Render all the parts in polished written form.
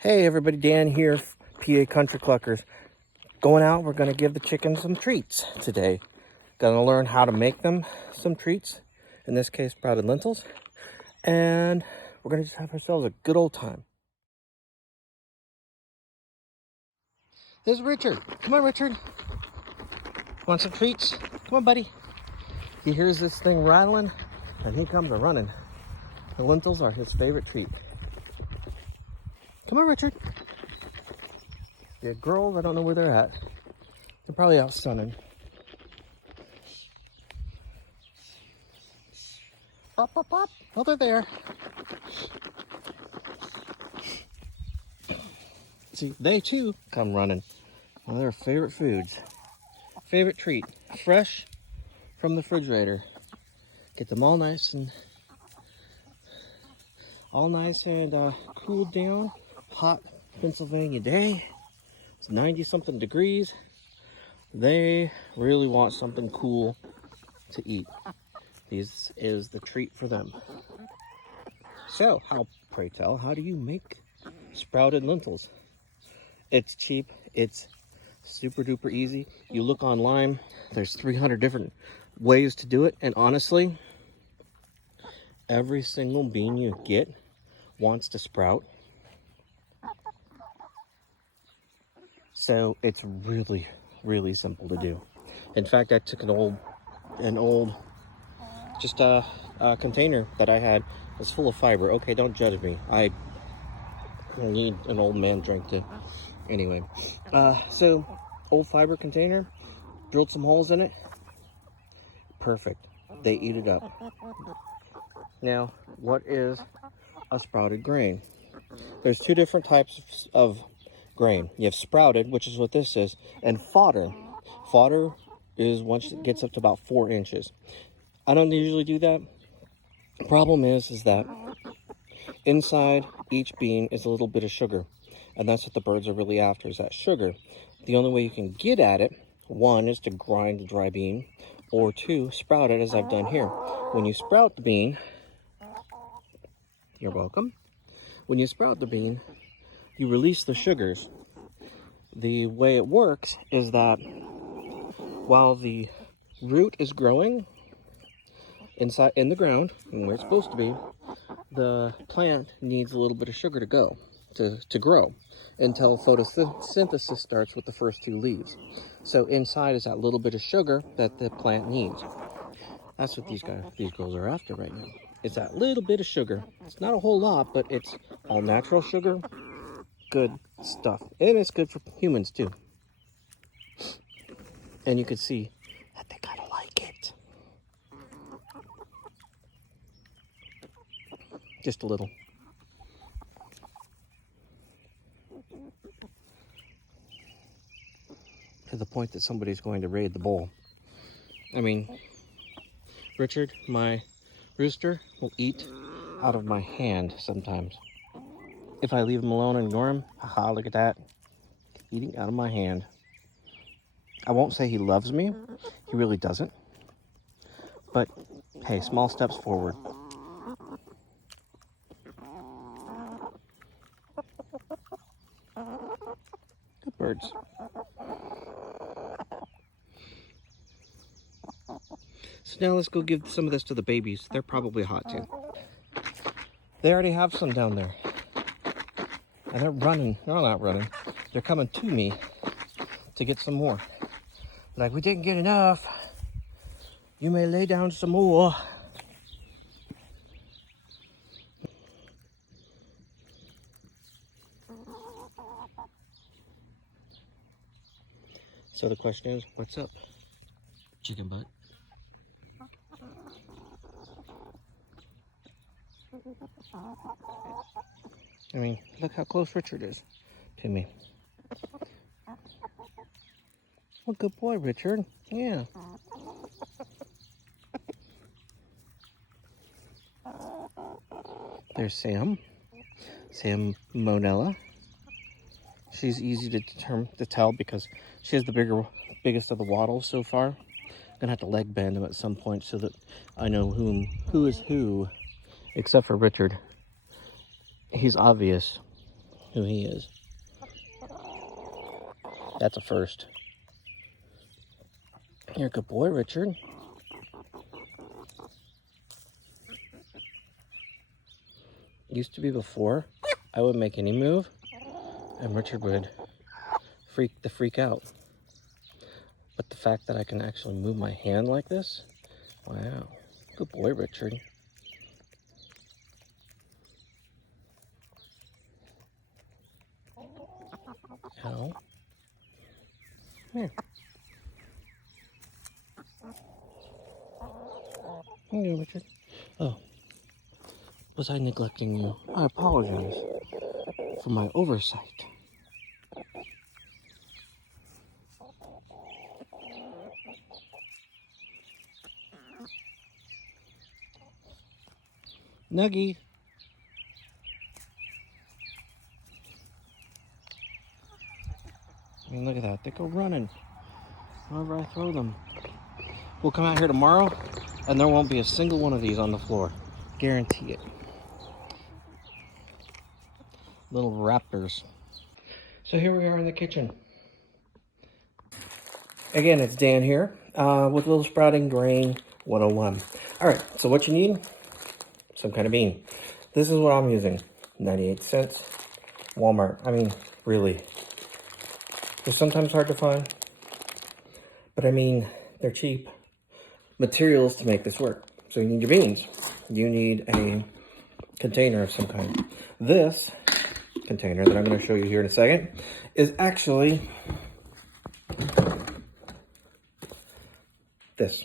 Hey everybody, Dan here, PA Country Cluckers. Going out, we're going to give the chickens some treats today. Going to learn how to make them some treats, in this case sprouted lentils, and we're going to just have ourselves a good old time. There's Richard. Come on, Richard. Want some treats? Come on, buddy. He hears this thing rattling, and he comes a-running. The lentils are his favorite treat. Come on, Richard. The girls, I don't know where they're at. They're probably out sunning. Pop, pop, pop. Oh, they're there. See, they too come running. One of their favorite foods. Favorite treat. Fresh from the refrigerator. Get them all nice and cooled down. Hot Pennsylvania day. It's 90-something degrees. They really want something cool to eat. This is the treat for them. So, pray tell, how do you make sprouted lentils? It's cheap. It's super duper easy. You look online, there's 300 different ways to do it. And honestly, every single bean you get wants to sprout. So it's really, really simple to do. In fact, I took an old container that I had. It was full of fiber. Okay, don't judge me. I need an old man drink to. Anyway, so old fiber container, drilled some holes in it. Perfect. They eat it up. Now, what is a sprouted grain? There's two different types of grain. You have sprouted, which is what this is, and fodder. Fodder is once it gets up to about 4 inches. I don't usually do that. The problem is that inside each bean is a little bit of sugar, and that's what the birds are really after, is that sugar. The only way you can get at it, one, is to grind the dry bean, or two, sprout it as I've done here. When you sprout the bean, you're welcome. When you sprout the bean, you release the sugars. The way it works is that while the root is growing inside in the ground, and where it's supposed to be, the plant needs a little bit of sugar to grow until photosynthesis starts with the first 2 leaves. So inside is that little bit of sugar that the plant needs. That's what these girls are after right now. It's that little bit of sugar. It's not a whole lot, but it's all natural sugar. Good stuff. And it's good for humans too. And you can see that they kind of like it. Just a little. To the point that somebody's going to raid the bowl. I mean, Richard, my rooster, will eat out of my hand sometimes. If I leave him alone and ignore him, haha, look at that. Eating out of my hand. I won't say he loves me. He really doesn't. But, hey, small steps forward. Good birds. So now let's go give some of this to the babies. They're probably hot too. They already have some down there. And they're running. No, not running. They're coming to me to get some more. Like, we didn't get enough. You may lay down some more. So the question is, what's up, chicken butt? I mean, look how close Richard is to me. Well, good boy, Richard. Yeah. There's Sam. Sam Monella. She's easy to tell because she has the biggest of the wattles so far. I'm gonna have to leg band him at some point so that I know who is who, except for Richard. He's obvious. who he is. That's a first. You're a good boy, Richard. Used to be before, I would make any move, and Richard would freak out. But the fact that I can actually move my hand like this, wow. Good boy, Richard. Ow. Here. Here you go, Richard. Oh, was I neglecting you? I apologize for my oversight. Nuggy. I mean, look at that. They go running wherever I throw them. We'll come out here tomorrow, and there won't be a single one of these on the floor. Guarantee it. Little raptors. So here we are in the kitchen. Again, it's Dan here with Little Sprouting Grain 101. All right, so what you need? Some kind of bean. This is what I'm using. 98 cents. Walmart. I mean, really. They're sometimes hard to find, but I mean, they're cheap. Materials to make this work. So you need your beans. You need a container of some kind. This container that I'm going to show you here in a second is actually this.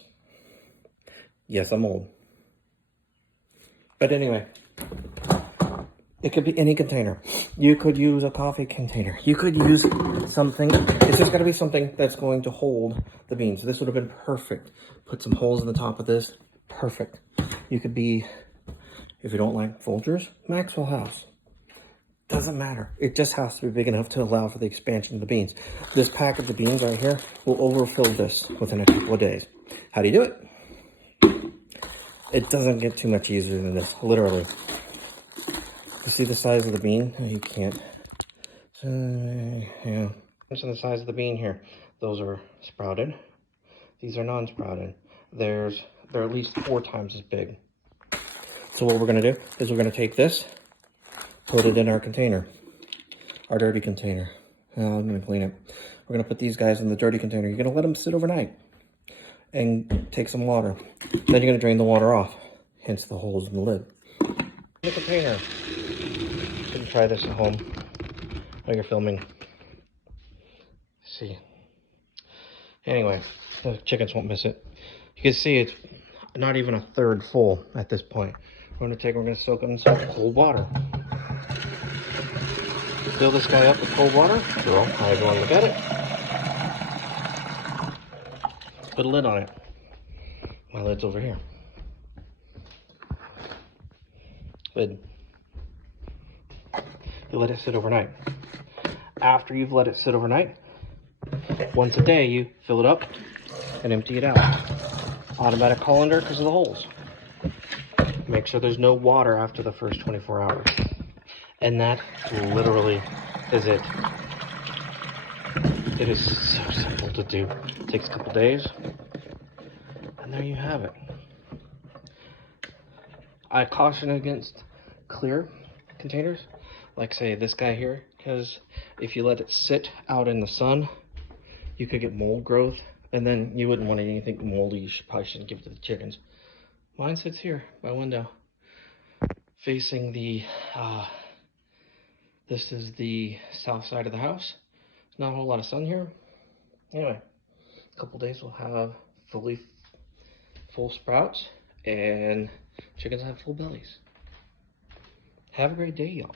Yes, I'm old. But anyway, it could be any container. You could use a coffee container. You could use something. It's just got to be something that's going to hold the beans. This would have been perfect. Put some holes in the top of this. Perfect. You could be, if you don't like Folgers, Maxwell House. Doesn't matter. It just has to be big enough to allow for the expansion of the beans. This package of beans right here will overfill this within a couple of days. How do you do it? It doesn't get too much easier than this, literally. You see the size of the bean? Oh, you can't. So, yeah. Mention the size of the bean here. Those are sprouted. These are non-sprouted. They're at least 4 times as big. So what we're going to do is we're going to take this, put it in our container, our dirty container. I'm going to clean it. We're going to put these guys in the dirty container. You're going to let them sit overnight and take some water. Then you're going to drain the water off, hence the holes in the lid. The container. You can try this at home while you're filming. See. Anyway, the chickens won't miss it. You can see it's not even a third full at this point. We're going to soak it in some cold water. Fill this guy up with cold water. Well, however you want to look at it. Put a lid on it. My lid's over here. Lid. You let it sit overnight. After you've let it sit overnight, once a day you fill it up and empty it out. Automatic colander because of the holes. Make sure there's no water after the first 24 hours. And that literally is it. It is so simple to do. It takes a couple days. And there you have it. I caution against clear containers, like say this guy here, because if you let it sit out in the sun, you could get mold growth, and then you wouldn't want anything moldy. You probably shouldn't give it to the chickens. Mine sits here by window, facing the, this is the south side of the house. Not a whole lot of sun here. Anyway, a couple days we'll have full sprouts, and chickens have full bellies. Have a great day, y'all.